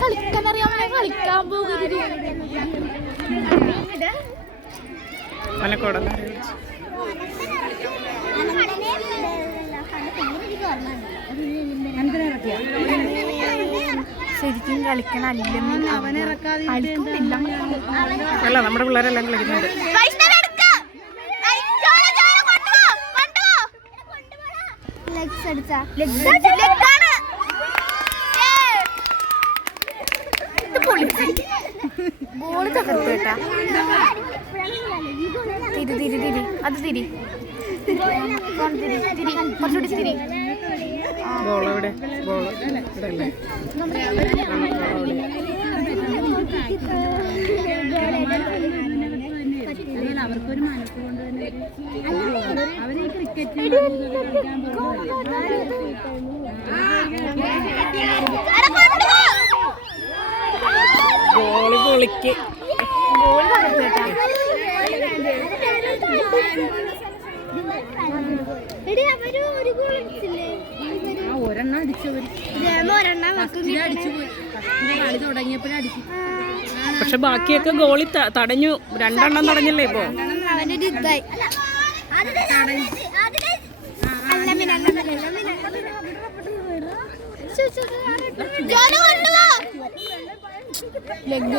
കളിക്കാൻ അറിയാമോ? കളിക്കാൻ പോകരുത്. ശരിക്കും കളിക്കണം അല്ല നമ്മുടെ പിള്ളേരെല്ലാം കളിക്കുന്നുണ്ട്. ബോള് തകർത്തു കേട്ടാ. തിരി അത് തിരി കുറച്ചുകൂടി തിരി. അവർക്കൊരു മനസ്സുകൊണ്ട് തന്നെ അവര് ക്രിക്കറ്റ് ഗോളി പൊളിക്ക്. ഗോളി തകർത്തു കേട്ടാ. ഒരെണ്ണം അടിച്ചവര് കളി തുടങ്ങിയപ്പോഴടിച്ചു. പക്ഷെ ബാക്കിയൊക്കെ ഗോളി തടഞ്ഞു. 2 എണ്ണം തടഞ്ഞല്ലേ ഇപ്പൊ. ലെഗ്